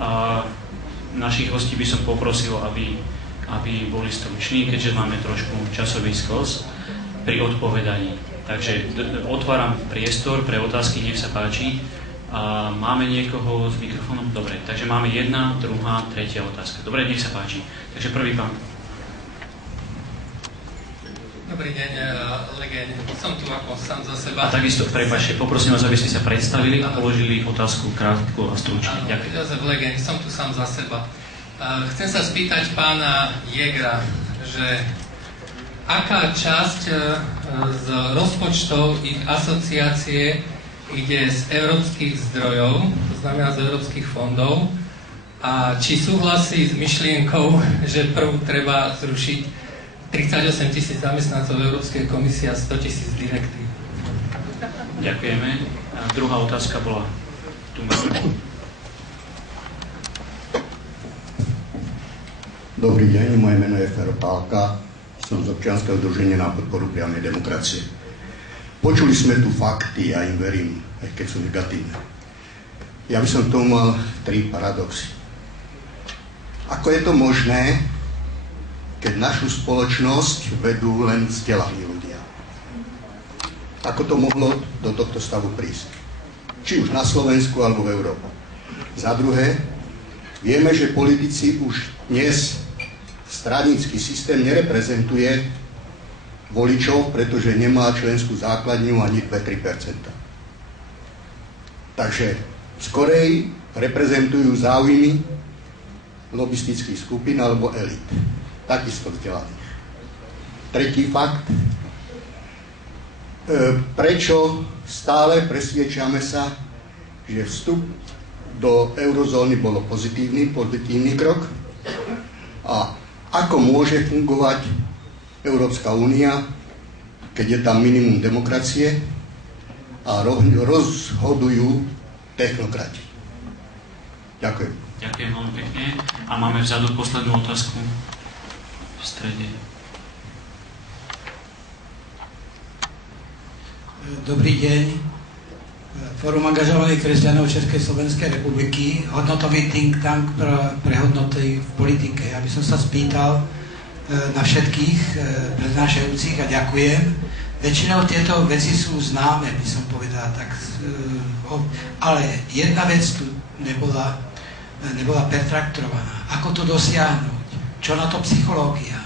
A našich hostí by som poprosil, aby boli struční, keďže máme trošku časový skos pri odpovedaní. Takže otváram priestor pre otázky, nech sa páči. A máme niekoho s mikrofónom? Dobre, takže máme jedna, druhá, tretia otázka. Dobre, nech sa páči. Takže prvý pán. Dobrý deň, Legeň. Som tu ako sám za seba. A takisto, prepáčte, poprosím vás, aby ste sa predstavili a položili otázku krátku a stručne. Ďakujem. Jozef Legeň, som tu sám za seba. Chcem sa spýtať pána Jägra, že aká časť z rozpočtov ich asociácie ide z európskych zdrojov, to znamená z európskych fondov, a či súhlasí s myšlienkou, že prv treba zrušiť 38 000 zamestnancov Európskej komisie a 100 000 direktív. Ďakujeme. A druhá otázka bola tu. Dobrý deň, moje meno je Fero Pálka, som z občianskeho združenia na podporu priamej demokracie. Počuli sme tu fakty, ja im verím, aj keď sú negatívne. Ja by som k tomu mal 3 paradoxy. Ako je to možné, keď našu spoločnosť vedú len vzdelaní ľudia? Ako to mohlo do tohto stavu prísť? Či už na Slovensku, alebo v Európe. Za druhé, vieme, že politici už dnes stranický systém nereprezentuje voličov, pretože nemá členskú základňu ani 2-3%. Takže skorej reprezentujú záujmy lobistických skupín alebo elít. Takisto vzdelaných. Tretí fakt. Prečo stále presviečame sa, že vstup do eurozóny bolo pozitívny krok? A ako môže fungovať Európska únia, keď je tam minimum demokracie a rozhodujú technokrati? Ďakujem. Ďakujem veľmi pekne. A máme vzadu poslednú otázku v strede. Dobrý deň. Fórum angažovaných kresťanov Českej Slovenskej republiky, hodnotový think tank pre hodnoty v politike. Ja by som sa spýtal na všetkých prednášajúcich a ďakujem. Väčšinou tieto veci sú známe, by som povedal, ale jedna vec tu nebola pertraktovaná. Ako to dosiahnuť? Čo na to psychológia?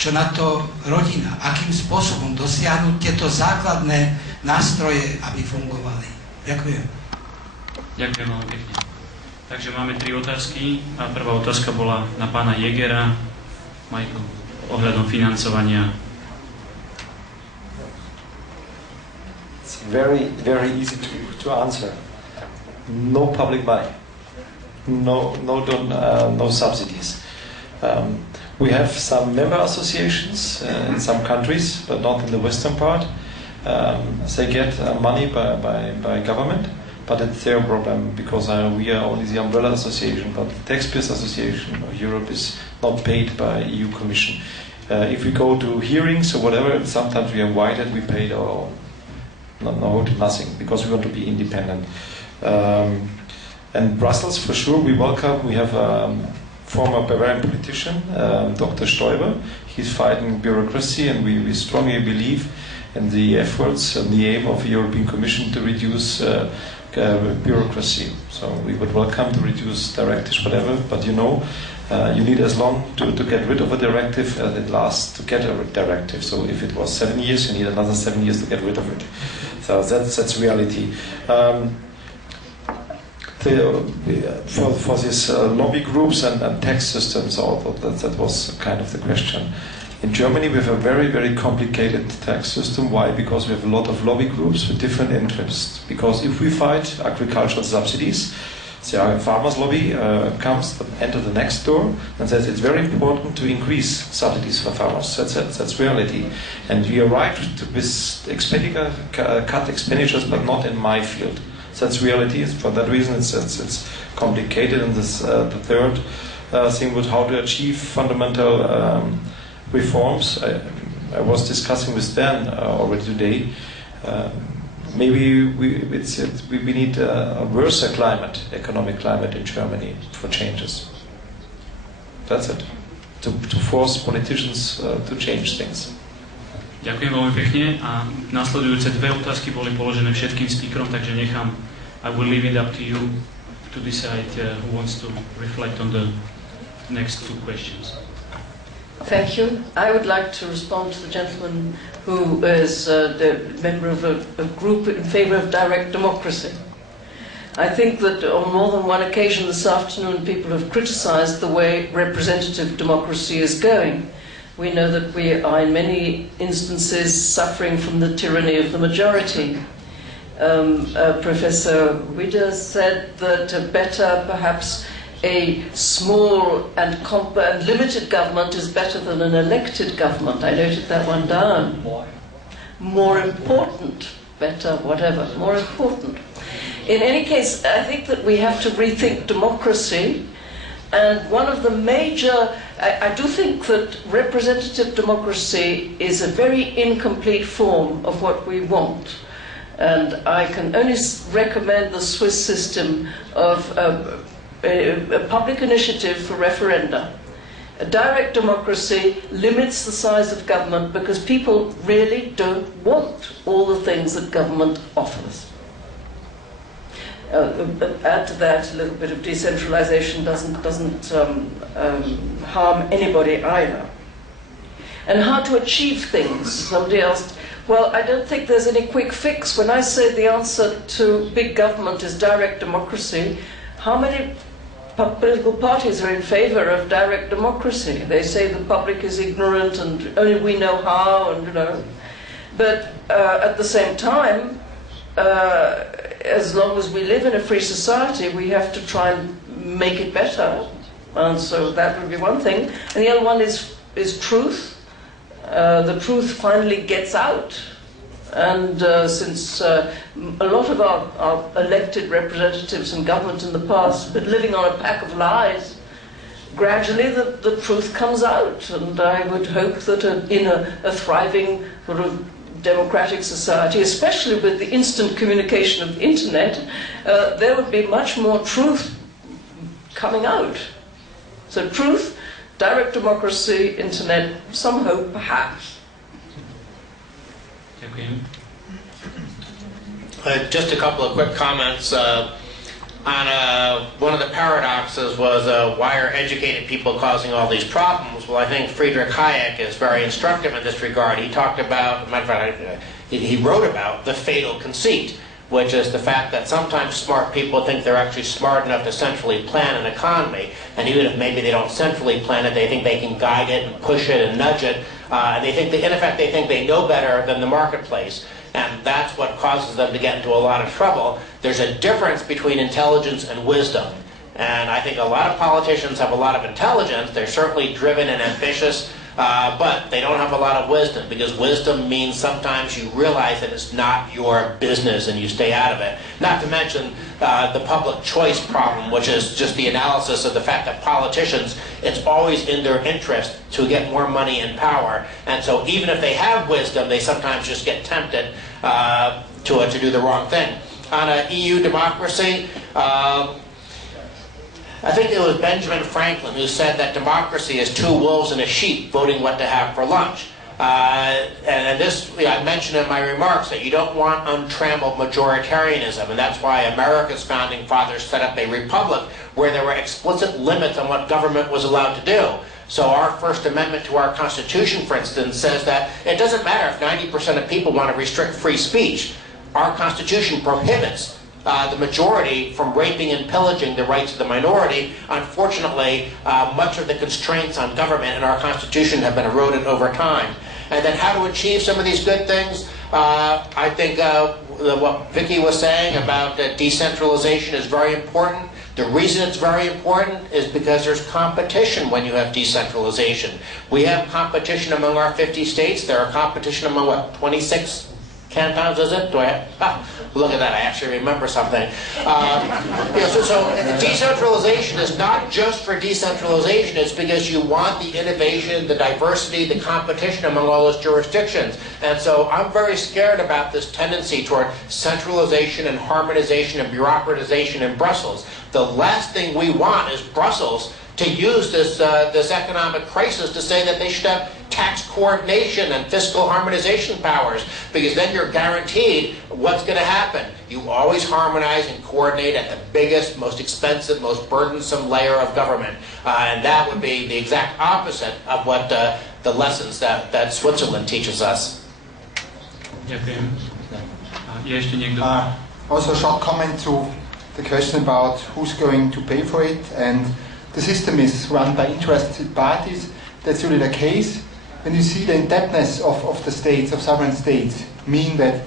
Čo na to rodina? Akým spôsobom dosiahnuť tieto základné nástroje, aby fungovali? Ďakujem. Ďakujem veľmi pekne. Takže máme 3 otázky. A prvá otázka bola na pána Jägera, Michael, ohľadom financovania. It's very, very easy to answer. No public money. No subsidies. We have some member associations in some countries, but not in the western part. They get money by government, but it's their problem because we are only the umbrella association, but the Taxpayers Association of Europe is not paid by EU Commission. If we go to hearings or whatever, sometimes we are invited, we paid our own. No, nothing, because we want to be independent. And Brussels, for sure, we welcome. We have former Bavarian politician, Dr. Stoiber. He's fighting bureaucracy, and we strongly believe in the efforts and the aim of the European Commission to reduce bureaucracy. So we would welcome to reduce directives, whatever, but you need as long to get rid of a directive as it lasts to get a directive. So if it was 7 years, you need another 7 years to get rid of it. So that's reality. For these lobby groups and tax systems, that was kind of the question. In Germany, we have a very, very complicated tax system. Why? Because we have a lot of lobby groups with different interests. Because if we fight agricultural subsidies, the farmers' lobby comes and enter the next door and says it's very important to increase subsidies for farmers. That's reality. And we are right to cut expenditures, but not in my field. That's reality. For that reason, it's complicated. And this the third thing was how to achieve fundamental reforms. I was discussing with Dan already today. maybe we need a worse economic climate in Germany for changes. That's it. To force politicians to change things. Ďakujem veľmi pekne a nasledujúce dve otázky boli položené všetkým speakerom, takže nechám, I will leave it up to you to decide who wants to reflect on the next two questions. Thank you. I would like to respond to the gentleman who is the member of a group in favor of direct democracy. I think that on more than one occasion this afternoon people have criticized the way representative democracy is going. We know that we are in many instances suffering from the tyranny of the majority. Professor Widder said that better perhaps a small and limited government is better than an elected government. I noted that one down. More important, better, whatever, more important. In any case, I think that we have to rethink democracy, and one of the major, I do think that representative democracy is a very incomplete form of what we want. And I can only recommend the Swiss system of a public initiative for referenda. A direct democracy limits the size of government because people really don't want all the things that government offers. Add to that a little bit of decentralization doesn't harm anybody either. And how to achieve things. Somebody asked, well, I don't think there's any quick fix. When I say the answer to big government is direct democracy, how many political parties are in favor of direct democracy? They say the public is ignorant and only we know how, and you know. But at the same time, as long as we live in a free society, we have to try and make it better. And so that would be one thing. And the other one is truth. The truth finally gets out. And since a lot of our elected representatives in government in the past have been living on a pack of lies, gradually the truth comes out. And I would hope that in a thriving sort of democratic society, especially with the instant communication of the internet, there would be much more truth coming out. So truth, direct democracy, internet, some hope perhaps. Just a couple of quick comments. One of the paradoxes was why are educated people causing all these problems? Well, I think Friedrich Hayek is very instructive in this regard. He talked about, he wrote about the fatal conceit, which is the fact that sometimes smart people think they're actually smart enough to centrally plan an economy, and even if maybe they don't centrally plan it, they think they can guide it and push it and nudge it, and they think, in effect, they think they know better than the marketplace. And that's what causes them to get into a lot of trouble. There's a difference between intelligence and wisdom. And I think a lot of politicians have a lot of intelligence. They're certainly driven and ambitious, but they don't have a lot of wisdom, because wisdom means sometimes you realize that it's not your business and you stay out of it. Not to mention the public choice problem, which is just the analysis of the fact that politicians, it's always in their interest to get more money and power. And so even if they have wisdom, they sometimes just get tempted to do the wrong thing. On EU democracy, I think it was Benjamin Franklin who said that democracy is two wolves and a sheep voting what to have for lunch. And this, I mentioned in my remarks that you don't want untrammeled majoritarianism, and that's why America's founding fathers set up a republic where there were explicit limits on what government was allowed to do. So our First Amendment to our Constitution, for instance, says that it doesn't matter if 90% of people want to restrict free speech. Our Constitution prohibits the majority from raping and pillaging the rights of the minority. Unfortunately, much of the constraints on government in our Constitution have been eroded over time. And then how to achieve some of these good things? I think what Vicky was saying about decentralization is very important. The reason it's very important is because there's competition when you have decentralization. We have competition among our 50 states. There are competition among, 26 cantons, is it? Do I have, look at that, I actually remember something. So decentralization is not just for decentralization, it's because you want the innovation, the diversity, the competition among all those jurisdictions. And so I'm very scared about this tendency toward centralization and harmonization and bureaucratization in Brussels. The last thing we want is Brussels to use this economic crisis to say that they should have tax coordination and fiscal harmonization powers, because then you're guaranteed what's going to happen. You always harmonize and coordinate at the biggest, most expensive, most burdensome layer of government. And that would be the exact opposite of what the lessons that Switzerland teaches us. Ďakujem. Je ešte niekto? Also a short comment to the question about who's going to pay for it, and the system is run by interested parties. That's really the case. When you see the indebtedness of the states, of sovereign states, mean that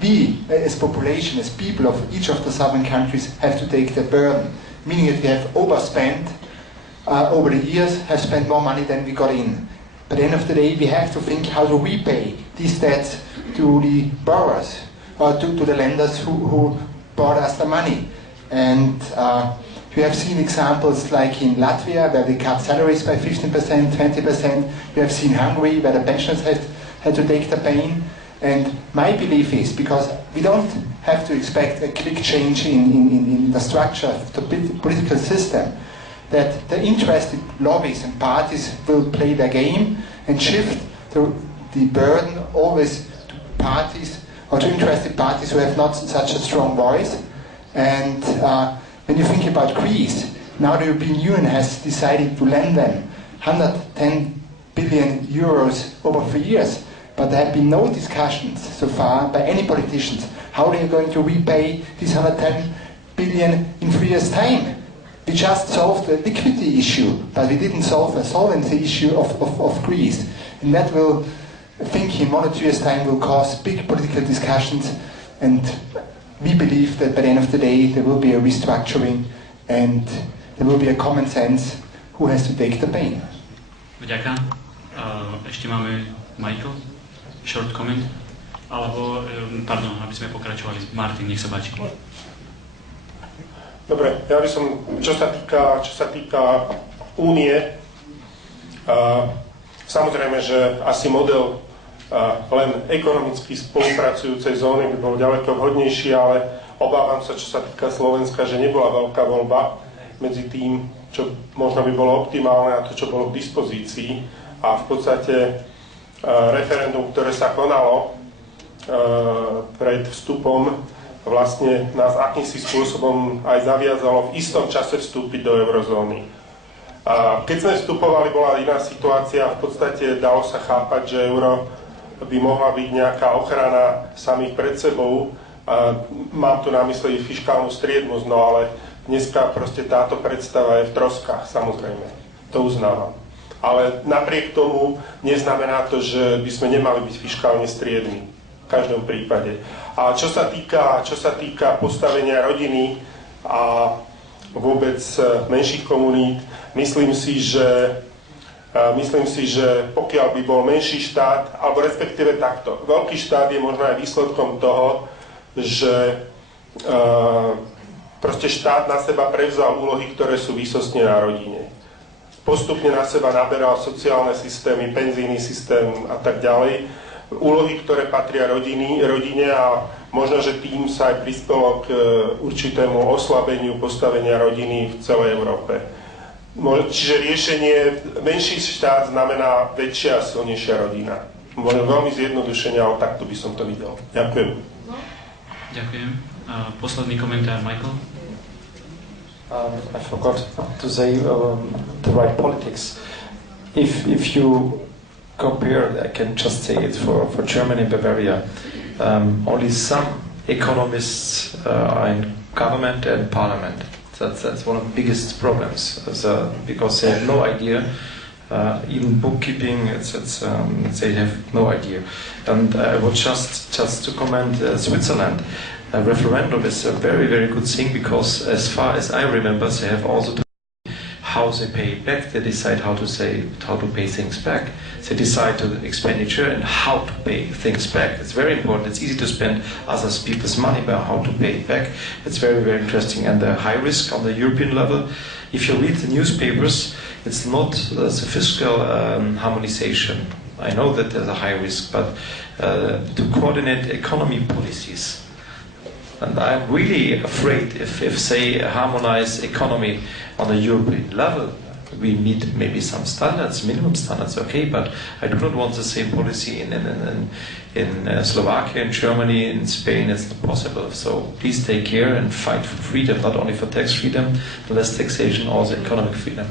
we, as population, as people of each of the sovereign countries, have to take the burden, meaning that we have overspent over the years, have spent more money than we got in. But at the end of the day, we have to think how to repay these debts to the borrowers, or to the lenders who brought us the money. And we have seen examples like in Latvia, where they cut salaries by 15%, 20%. We have seen Hungary, where the pensioners had to take the pain. And my belief is, because we don't have to expect a quick change in the structure of the political system, that the interested lobbies and parties will play their game and shift the burden always to parties or to interested parties who have not such a strong voice. And when you think about Greece, now the European Union has decided to lend them 110 billion euros over 3 years, but there have been no discussions so far by any politicians how they are going to repay this 110 billion in 3 years' time. We just solved the liquidity issue, but we didn't solve the solvency issue of Greece. And that will, I think, in 1 or 2 years' time will cause big political discussions, and we believe that by the end of the day there will be a restructuring and there will be a common sense who has to take the pain. Ďakujem. Ešte máme Michael, short comment, alebo, pardon, aby sme pokračovali. Martin, nech sa páči. Dobre, ja by som, čo sa týka únie, samozrejme, že asi model len ekonomicky spolupracujúcej zóny by bol ďaleko vhodnejší, ale obávam sa, čo sa týka Slovenska, že nebola veľká voľba medzi tým, čo možno by bolo optimálne a to, čo bolo k dispozícii. A v podstate referendum, ktoré sa konalo pred vstupom, vlastne nás akýmsi spôsobom aj zaviazalo v istom čase vstúpiť do eurozóny. A keď sme vstupovali, bola iná situácia, v podstate dalo sa chápať, že euro by mohla byť nejaká ochrana samých pred sebou. Mám tu na mysli fiškálnu striednosť, no ale dneska proste táto predstava je v troskách, samozrejme, to uznávam. Ale napriek tomu neznamená to, že by sme nemali byť fiškálne striedni. V každom prípade. A čo sa týka postavenia rodiny a vôbec menších komunít, myslím si, že pokiaľ by bol menší štát, alebo respektíve takto, veľký štát je možno aj výsledkom toho, že proste štát na seba prevzal úlohy, ktoré sú výsostne na rodine. Postupne na seba naberal sociálne systémy, penzijný systém a tak ďalej, úlohy, ktoré patria rodine a možno, že tým sa aj prispelo k určitému oslabeniu postavenia rodiny v celej Európe. Čiže riešenie, menší štát znamená väčšia a silnejšia rodina. Možno veľmi zjednodušene, ale takto by som to videl. Ďakujem. Ďakujem. Posledný komentár, Michael. I forgot to say the right politics. If you compare, I can just say it for Germany and Bavaria, only some economists are in government and parliament. That's one of the biggest problems, because they have no idea, even bookkeeping, they have no idea. And I would just to comment Switzerland. A referendum is a very, very good thing, because as far as I remember, they have also how they pay it back. They decide how to pay things back. They decide to expenditure and how to pay things back. It's very important. It's easy to spend other people's money, but how to pay it back. It's very, very interesting. And the high risk on the European level, if you read the newspapers, it's not the fiscal harmonization. I know that there's a high risk, but to coordinate economy policies. And I'm really afraid if say, harmonize economy on a European level, we meet maybe some standards, minimum standards, okay, but I do not want the same policy in Slovakia, in Germany, in Spain. It's not possible. So please take care and fight for freedom, not only for tax freedom, less taxation, also economic freedom.